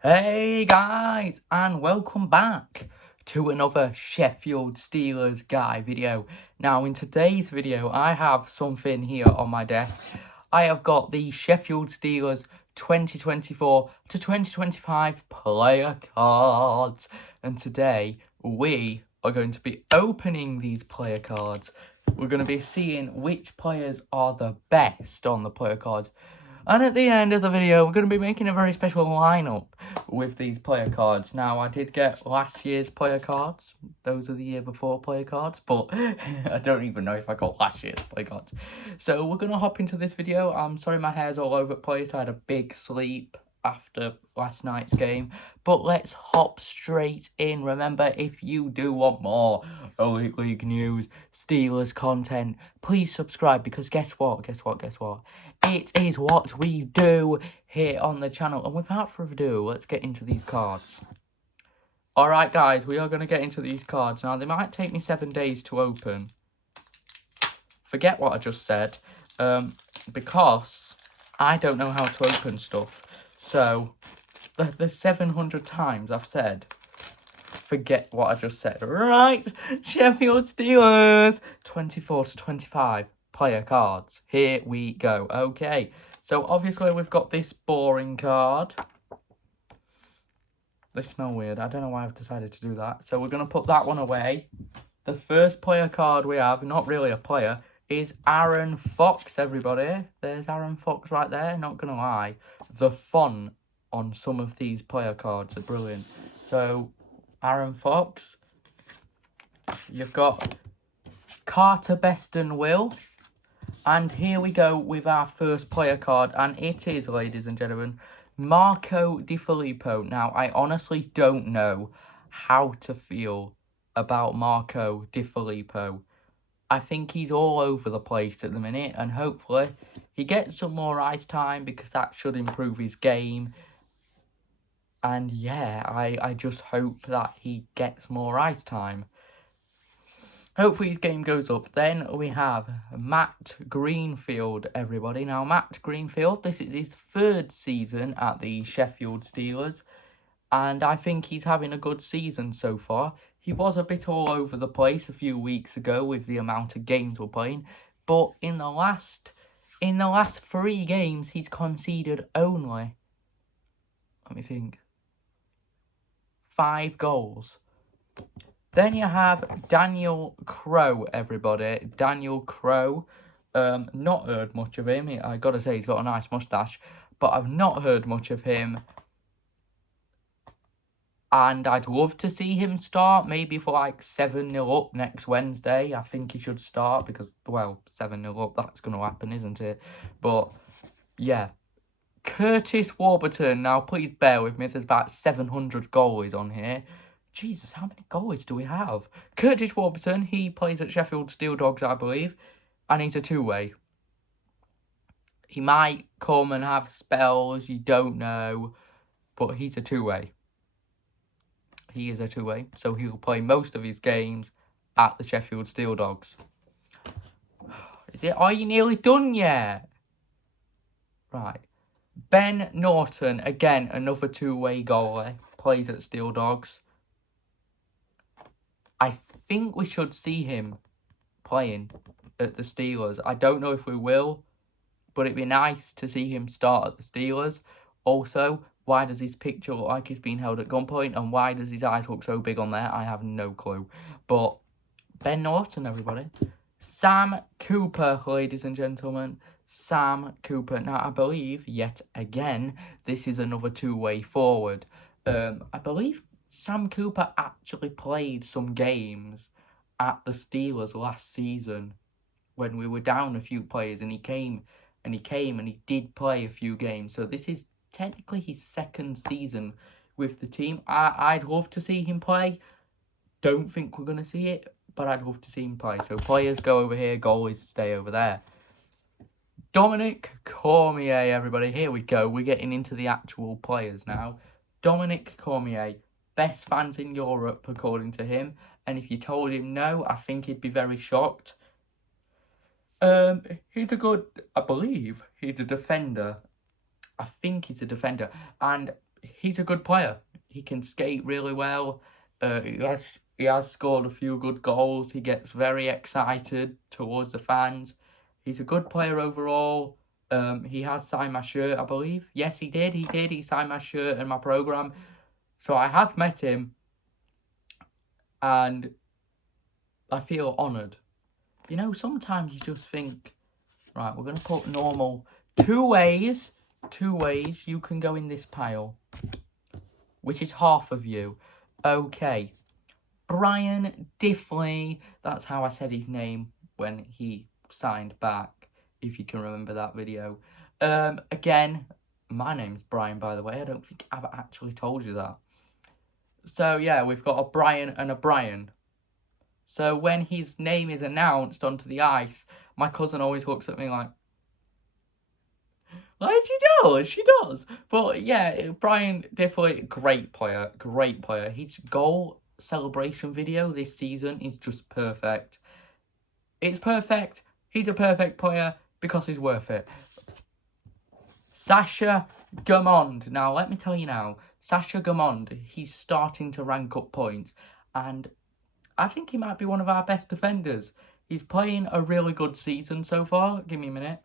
Hey guys, and welcome back to another Sheffield Steelers guy video. Now in today's video I have something here on my desk. I have got the Sheffield Steelers 2024 to 2025 player cards, and today we are going to be opening these player cards. We're going to be seeing which players are the best on the player cards. And at the end of the video, we're going to be making a very special lineup with these player cards. Now, I did get last year's player cards. Those are the year before player cards, but I don't even know if I got last year's player cards. So we're going to hop into this video. I'm sorry my hair's all over the place. I had a big sleep after last night's game, but let's hop straight in. Remember, if you do want more Elite League news, Steelers content, please subscribe, because guess what? It is what we do here on the channel. And without further ado, let's get into these cards. Alright guys, we are going to get into these cards. Now, they might take me 7 days to open. Forget what I just said, because I don't know how to open stuff. So, the 700 times I've said, forget what I just said. Right, Sheffield Steelers 24 to 25 player cards. Here we go. Okay, so obviously we've got this boring card. They smell weird. I don't know why I've decided to do that. So we're going to put that one away. The first player card we have, not really a player, is Aaron Fox, everybody. There's Aaron Fox right there, not going to lie. The font on some of these player cards are brilliant. So, Aaron Fox. You've got Carter Beston-Will. And here we go with our first player card. And it is, ladies and gentlemen, Marco Di Filippo. Now, I honestly don't know how to feel about Marco Di Filippo. I think he's all over the place at the minute, and hopefully he gets some more ice time, because that should improve his game. And yeah, I just hope that he gets more ice time. Hopefully his game goes up. Then we have Matt Greenfield, everybody. Now, Matt Greenfield, this is his third season at the Sheffield Steelers, and I think he's having a good season so far. He was a bit all over the place a few weeks ago with the amount of games we're playing, but in the last 3 games, he's conceded only, let me think, 5 goals. Then you have Daniel Crowe, everybody. Daniel Crowe. Not heard much of him. I gotta say, he's got a nice mustache, but I've not heard much of him. And I'd love to see him start, maybe for like 7-0 up next Wednesday. I think he should start because, well, 7-0 up, that's going to happen, isn't it? But, yeah. Curtis Warburton. Now, please bear with me. There's about 700 goalies on here. Jesus, how many goalies do we have? Curtis Warburton, he plays at Sheffield Steel Dogs, I believe. And he's a two-way. He might come and have spells, you don't know. But he's a two-way. He is a two-way, so he will play most of his games at the Sheffield Steel Dogs. Are you nearly done yet? Right. Ben Norton, again, another two-way goalie, plays at Steel Dogs. I think we should see him playing at the Steelers. I don't know if we will, but it'd be nice to see him start at the Steelers. Also, why does his picture look like he's been held at gunpoint? And why does his eyes look so big on there? I have no clue. But Ben Norton, everybody. Sam Cooper, ladies and gentlemen. Sam Cooper. Now, I believe, yet again, this is another two-way forward. I believe Sam Cooper actually played some games at the Steelers last season when we were down a few players, and he came and he did play a few games. So this is technically his second season with the team. I'd love to see him play. Don't think we're going to see it, but I'd love to see him play. So players go over here, goalies stay over there. Dominic Cormier, everybody. Here we go. We're getting into the actual players now. Dominic Cormier, best fans in Europe, according to him. And if you told him no, I think he'd be very shocked. He's a good, I believe, he's a defender. I think he's a defender. And he's a good player. He can skate really well. He has scored a few good goals. He gets very excited towards the fans. He's a good player overall. He has signed my shirt, I believe. Yes, he did. He signed my shirt and my program. So I have met him, and I feel honoured. You know, sometimes you just think, right, we're going to put normal. Two ways you can go in this pile, which is half of you. Okay. Brian Diffley, that's how I said his name when he signed back, if you can remember that video. Again, my name's Brian, by the way. I don't think I've actually told you that. So, yeah, we've got a Brian and a Brian. So, when his name is announced onto the ice, my cousin always looks at me like she does. But, yeah, Brian Diffley, great player. His goal celebration video this season is just perfect. It's perfect. He's a perfect player because he's worth it. Sasha Gamond. Now, let me tell you now, Sasha Gamond, he's starting to rank up points, and I think he might be one of our best defenders. He's playing a really good season so far. Give me a minute.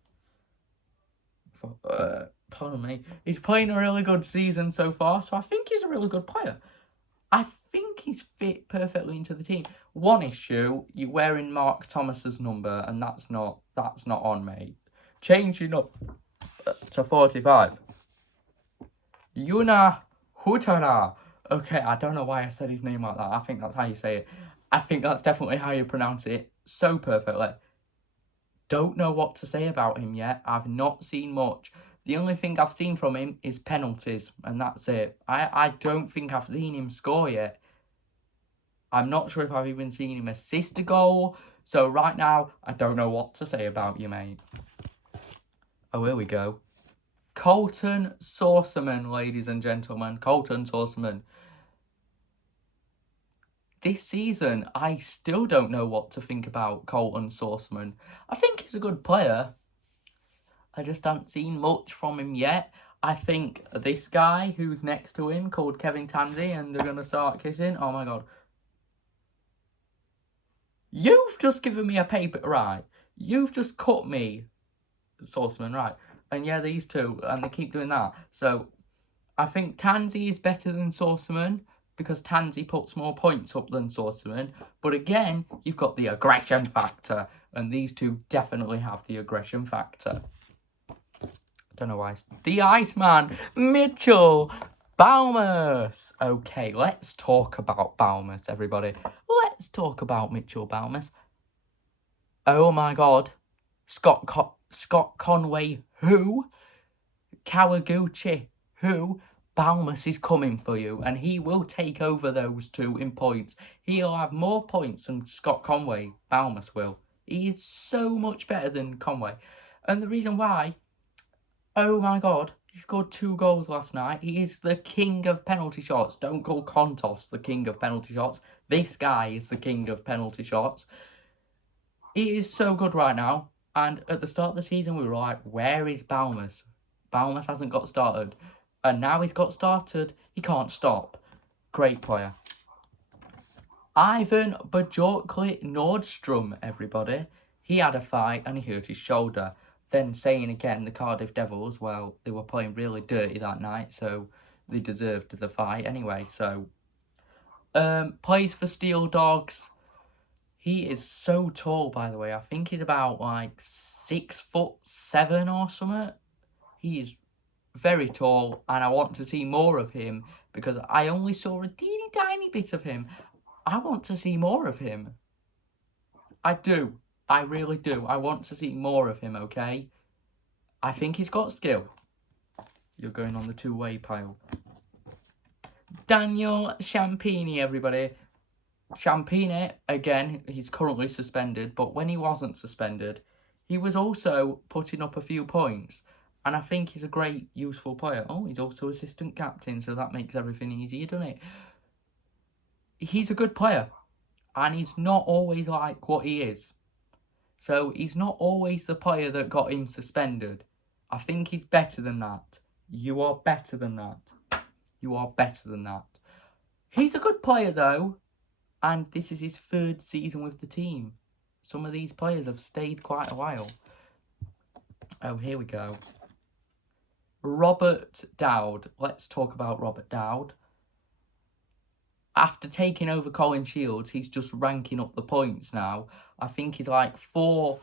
Pardon me. He's playing a really good season so far, so I think he's a really good player. I think he's fit perfectly into the team. One issue, you're wearing Mark Thomas's number, and that's not on, mate. Changing up to 45. Yuna Hutara. Okay, I don't know why I said his name like that. I think that's how you say it. I think that's definitely how you pronounce it. So perfectly. Don't know what to say about him yet. I've not seen much. The only thing I've seen from him is penalties, and that's it. I don't think I've seen him score yet. I'm not sure if I've even seen him assist a goal. So right now, I don't know what to say about you, mate. Oh, here we go. Colton Saucerman, ladies and gentlemen. Colton Saucerman. This season, I still don't know what to think about Colton Saucerman. I think he's a good player. I just haven't seen much from him yet. I think this guy who's next to him, called Kevin Tansey, and they're going to start kissing. Oh, my God. You've just given me a paper, right? You've just cut me, Saucerman, right? And yeah, these two, and they keep doing that. So, I think Tansey is better than Saucerman, because Tansey puts more points up than Saucerman. But again, you've got the aggression factor, and these two definitely have the aggression factor. I don't know why. The Iceman, Mitchell Balmus. Okay, let's talk about Balmus, everybody. Let's talk about Mitchell Balmus. Oh my God. Scott Conway, who? Kawaguchi, who? Balmus is coming for you, and he will take over those two in points. He'll have more points than Scott Conway. Balmus will. He is so much better than Conway. And the reason why, oh my God, he scored 2 goals last night. He is the king of penalty shots. Don't call Kontos the king of penalty shots. This guy is the king of penalty shots. He is so good right now. And at the start of the season, we were like, where is Balmus? Balmus hasn't got started. And now he's got started. He can't stop. Great player. Ivan Bajorkli Nordstrom, everybody. He had a fight and he hurt his shoulder. Then saying again, the Cardiff Devils, well, they were playing really dirty that night, so they deserved the fight anyway. So, plays for Steel Dogs. He is so tall, by the way. I think he's about like 6'7" or something. He is very tall, and I want to see more of him because I only saw a teeny tiny bit of him. I want to see more of him. I do. I really do. I want to see more of him, okay? I think he's got skill. You're going on the two-way pile. Daniel Champini, everybody. Champini, again, he's currently suspended, but when he wasn't suspended, he was also putting up a few points. And I think he's a great, useful player. Oh, he's also assistant captain, so that makes everything easier, doesn't it? He's a good player. And he's not always like what he is. So he's not always the player that got him suspended. I think he's better than that. You are better than that. You are better than that. He's a good player though, and this is his 3rd season with the team. Some of these players have stayed quite a while. Oh, here we go. Robert Dowd. Let's talk about Robert Dowd. After taking over Colin Shields, he's just ranking up the points now. I think he's like 4,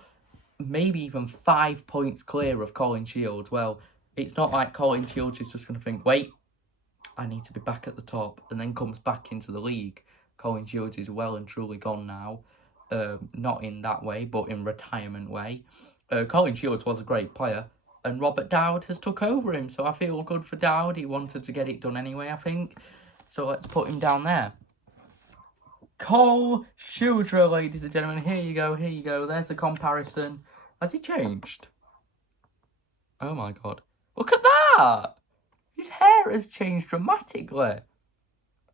maybe even 5 points clear of Colin Shields. Well, it's not like Colin Shields is just going to think, wait, I need to be back at the top, and then comes back into the league. Colin Shields is well and truly gone now. Not in that way, but in retirement way. Colin Shields was a great player, and Robert Dowd has took over him, so I feel good for Dowd. He wanted to get it done anyway, I think. So let's put him down there. Cole Shudra, ladies and gentlemen. Here you go, here you go. There's a comparison. Has he changed? Oh my god. Look at that! His hair has changed dramatically.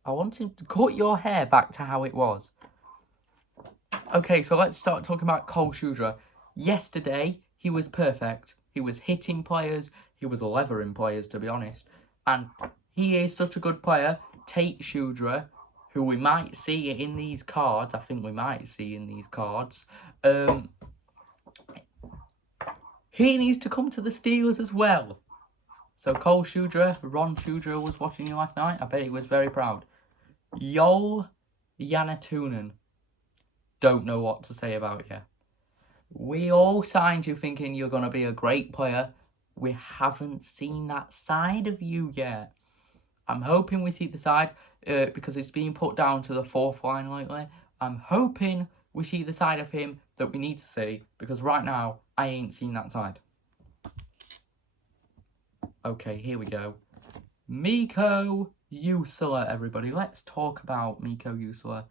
I want him to cut your hair back to how it was. Okay, so let's start talking about Cole Shudra. Yesterday, he was perfect. He was hitting players. He was levering players, to be honest. And he is such a good player. Tate Shudra, who we might see in these cards. I think we might see in these cards. He needs to come to the Steelers as well. So Cole Shudra, Ron Shudra was watching you last night. I bet he was very proud. Joel Janatunen. Don't know what to say about you. We all signed you thinking you're going to be a great player. We haven't seen that side of you yet. I'm hoping we see the side because it's being put down to the 4th line lately. I'm hoping we see the side of him that we need to see, because right now I ain't seen that side. Okay, here we go. Mikko Juusola, everybody. Let's talk about Mikko Juusola.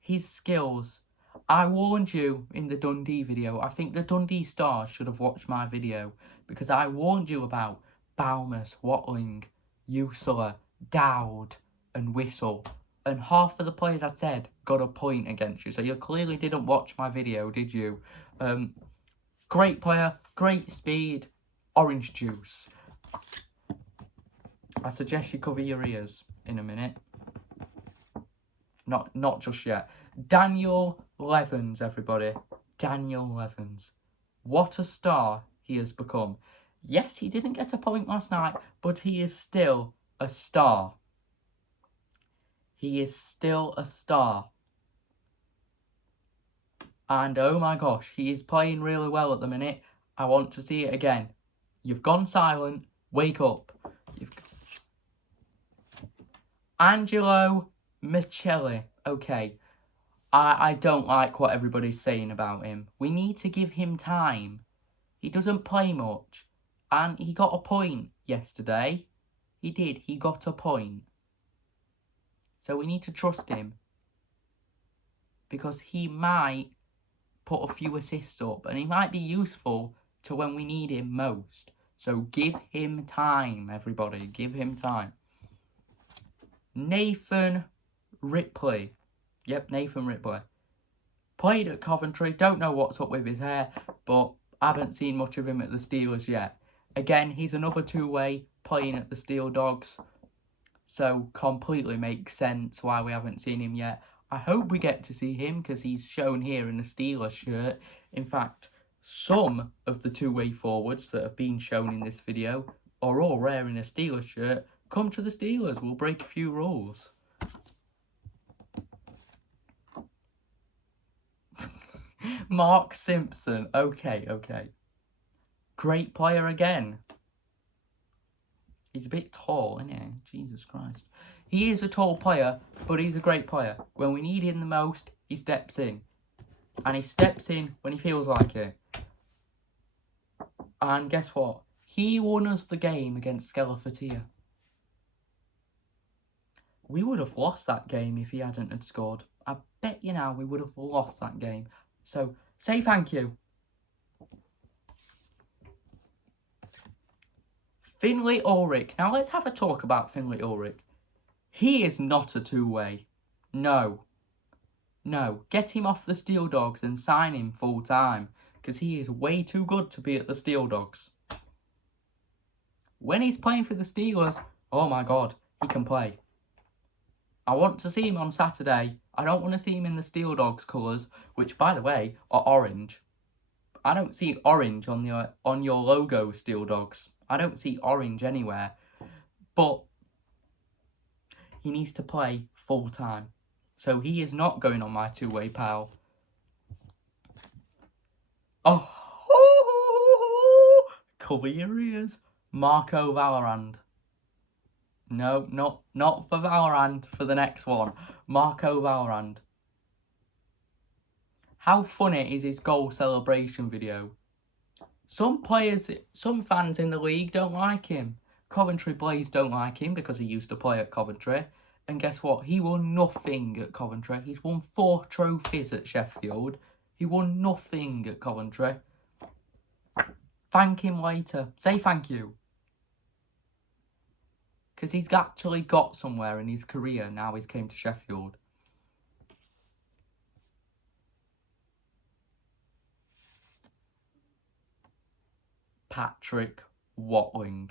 His skills. I warned you in the Dundee video. I think the Dundee Stars should have watched my video, because I warned you about Balmus, Watling, Juusola, Dowd and Whistle. And half of the players I said got a point against you. So you clearly didn't watch my video, did you? Great player, great speed, orange juice. I suggest you cover your ears in a minute. Not just yet. Daniel Levens, everybody. Daniel Levens. What a star he has become. Yes, he didn't get a point last night, but he is still a star. He is still a star. And oh my gosh, he is playing really well at the minute. I want to see it again. You've gone silent. Wake up. Angelo Michelli. Okay. I don't like what everybody's saying about him. We need to give him time. He doesn't play much. And he got a point yesterday. He did. He got a point. So we need to trust him. Because he might put a few assists up. And he might be useful to when we need him most. So give him time, everybody. Give him time. Nathan Ripley. Yep, Nathan Ripley. Played at Coventry. Don't know what's up with his hair. But I haven't seen much of him at the Steelers yet. Again, he's another two-way playing at the Steel Dogs. So completely makes sense why we haven't seen him yet. I hope we get to see him because he's shown here in a Steelers shirt. In fact, some of the two-way forwards that have been shown in this video are all wearing a Steelers shirt. Come to the Steelers. We'll break a few rules. Mark Simpson. Okay. Great player again. He's a bit tall, isn't he? Jesus Christ. He is a tall player, but he's a great player. When we need him the most, he steps in. And he steps in when he feels like it. And guess what? He won us the game against Skellefteå. We would have lost that game if he hadn't had scored. I bet you now we would have lost that game. So, say thank you. Finlay Ulrich. Now, let's have a talk about Finlay Ulrich. He is not a two-way. No. Get him off the Steel Dogs and sign him full-time. Because he is way too good to be at the Steel Dogs. When he's playing for the Steelers, oh my God, he can play. I want to see him on Saturday. I don't want to see him in the Steel Dogs colours, which, by the way, are orange. I don't see orange on your logo, Steel Dogs. I don't see orange anywhere. But he needs to play full time. So he is not going on my two-way pal. Oh, clear ears. Marco Valorant. No, not for Valorant, for the next one. Marco Valorant. How funny is his goal celebration video? Some fans in the league don't like him. Coventry Blaze don't like him because he used to play at Coventry. And guess what? He won nothing at Coventry. He's won 4 trophies at Sheffield. He won nothing at Coventry. Thank him later. Say thank you. Because he's actually got somewhere in his career now he's came to Sheffield. Patrick Watling.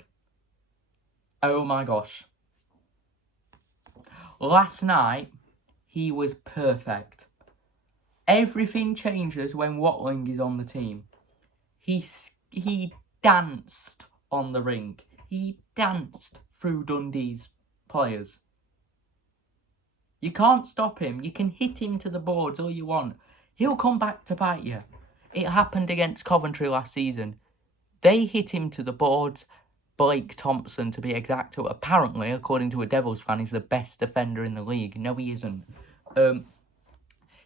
Oh my gosh. Last night, he was perfect. Everything changes when Watling is on the team. He danced on the ring. He danced through Dundee's players. You can't stop him. You can hit him to the boards all you want. He'll come back to bite you. It happened against Coventry last season. They hit him to the boards. Blake Thompson, to be exact, who apparently, according to a Devils fan, is the best defender in the league. No, he isn't.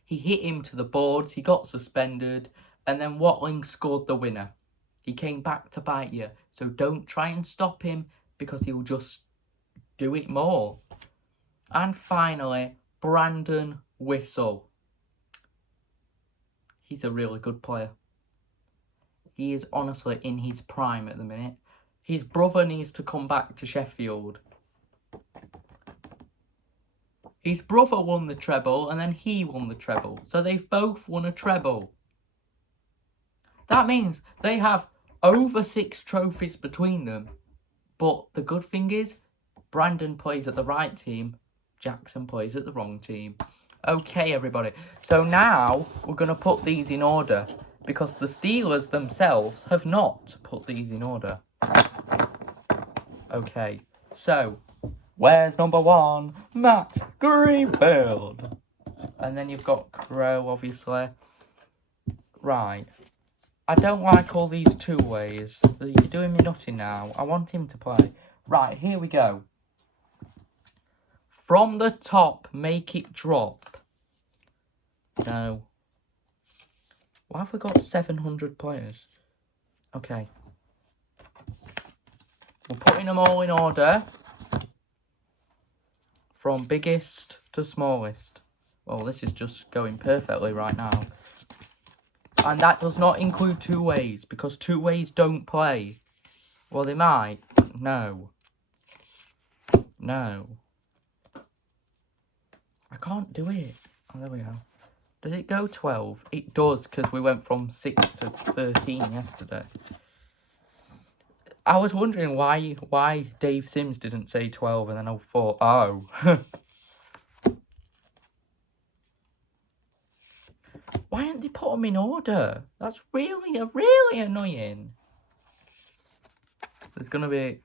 He hit him to the boards. He got suspended. And then Watling scored the winner. He came back to bite you. So don't try and stop him because he'll just do it more. And finally, Brandon Whistle. He's a really good player. He is honestly in his prime at the minute. His brother needs to come back to Sheffield. His brother won the treble and then he won the treble. So they've both won a treble. That means they have over 6 trophies between them. But the good thing is, Brandon plays at the right team. Jackson plays at the wrong team. Okay, everybody. So now we're going to put these in order. Because the Steelers themselves have not put these in order. Okay, so where's number 1? Matt Greenfield. And then you've got Crow, obviously. Right. I don't like all these 2-ways. You're doing me nutty now. I want him to play. Right, here we go. From the top, make it drop. No. Why have we got 700 players? Okay. We're putting them all in order. From biggest to smallest. Well, this is just going perfectly right now. And that does not include 2-ways. Because 2-ways don't play. Well, they might. No. No. I can't do it. Oh, there we go. Does it go 12? It does, because we went from 6 to 13 yesterday. I was wondering why Dave Sims didn't say 12 and then I thought, oh. Why didn't they put them in order? That's really annoying. There's going to be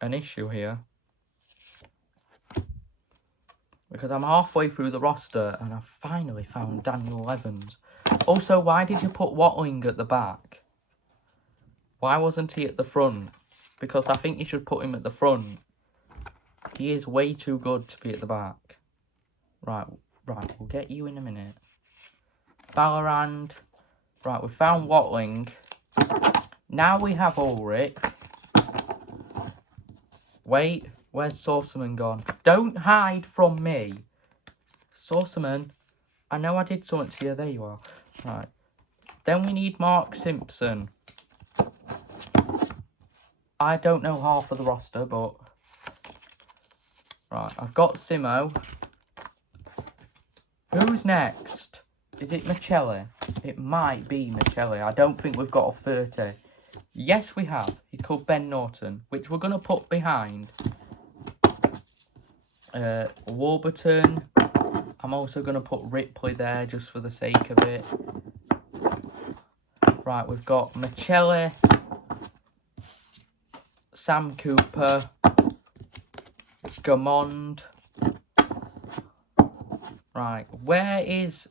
an issue here. Because I'm halfway through the roster and I've finally found Daniel Evans. Also, why did you put Watling at the back? Why wasn't he at the front? Because I think you should put him at the front. He is way too good to be at the back. Right, we'll get you in a minute. Valorant. Right, we found Watling. Now we have Ulrich. Wait. Where's Saucerman gone? Don't hide from me. Saucerman. I know I did something to you. There you are. Right. Then we need Mark Simpson. I don't know half of the roster, but... Right, I've got Simo. Who's next? Is it Michelli? It might be Michelli. I don't think we've got a 30. Yes, we have. He's called Ben Norton, which we're going to put behind... Warburton. I'm also going to put Ripley there just for the sake of it. Right, we've got Michelli, Sam Cooper, Gamond. Right, where is...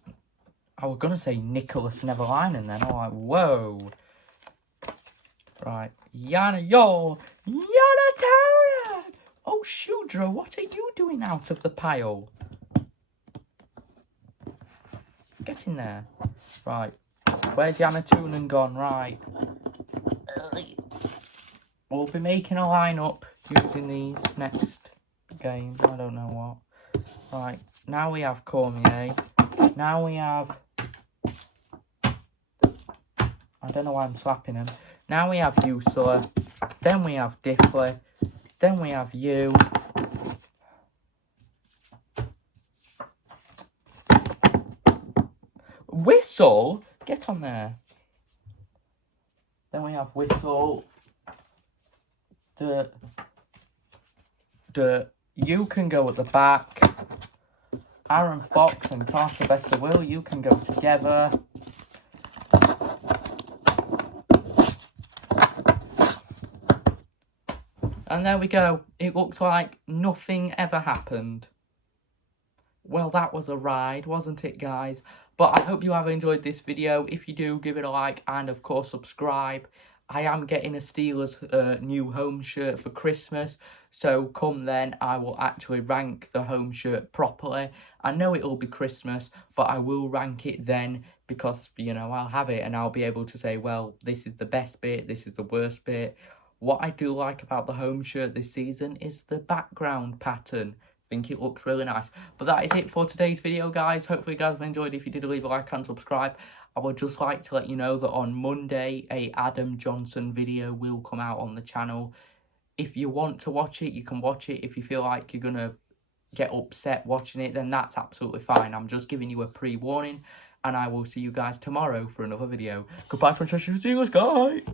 I was going to say Nicholas Neverlinen then. I'm like, whoa. Right, Yana Talia! Oh, Shudra, what are you doing out of the pile? Get in there. Right, where's Yana Toonen gone? Right. We'll be making a lineup using these next games. I don't know what. Right, now we have Cormier. Now we have... I don't know why I'm slapping him. Now we have Usula. Then we have Diffley. Then we have you. Whistle? Get on there. Then we have Whistle. You can go at the back. Aaron Fox and Carter Bester-Will, you can go together. And there we go. It looks like nothing ever happened. Well, that was a ride, wasn't it, guys? But I hope you have enjoyed this video. If you do, give it a like and, of course, subscribe. I am getting a Steelers new home shirt for Christmas. So come then, I will actually rank the home shirt properly. I know it'll be Christmas, but I will rank it then because, you know, I'll have it and I'll be able to say, well, this is the best bit, this is the worst bit. What I do like about the home shirt this season is the background pattern. I think it looks really nice. But that is it for today's video, guys. Hopefully you guys have enjoyed. If you did, leave a like and subscribe. I would just like to let you know that on Monday, a Adam Johnson video will come out on the channel. If you want to watch it, you can watch it. If you feel like you're going to get upset watching it, then that's absolutely fine. I'm just giving you a pre-warning. And I will see you guys tomorrow for another video. Goodbye from Cheshire Steelers, guys.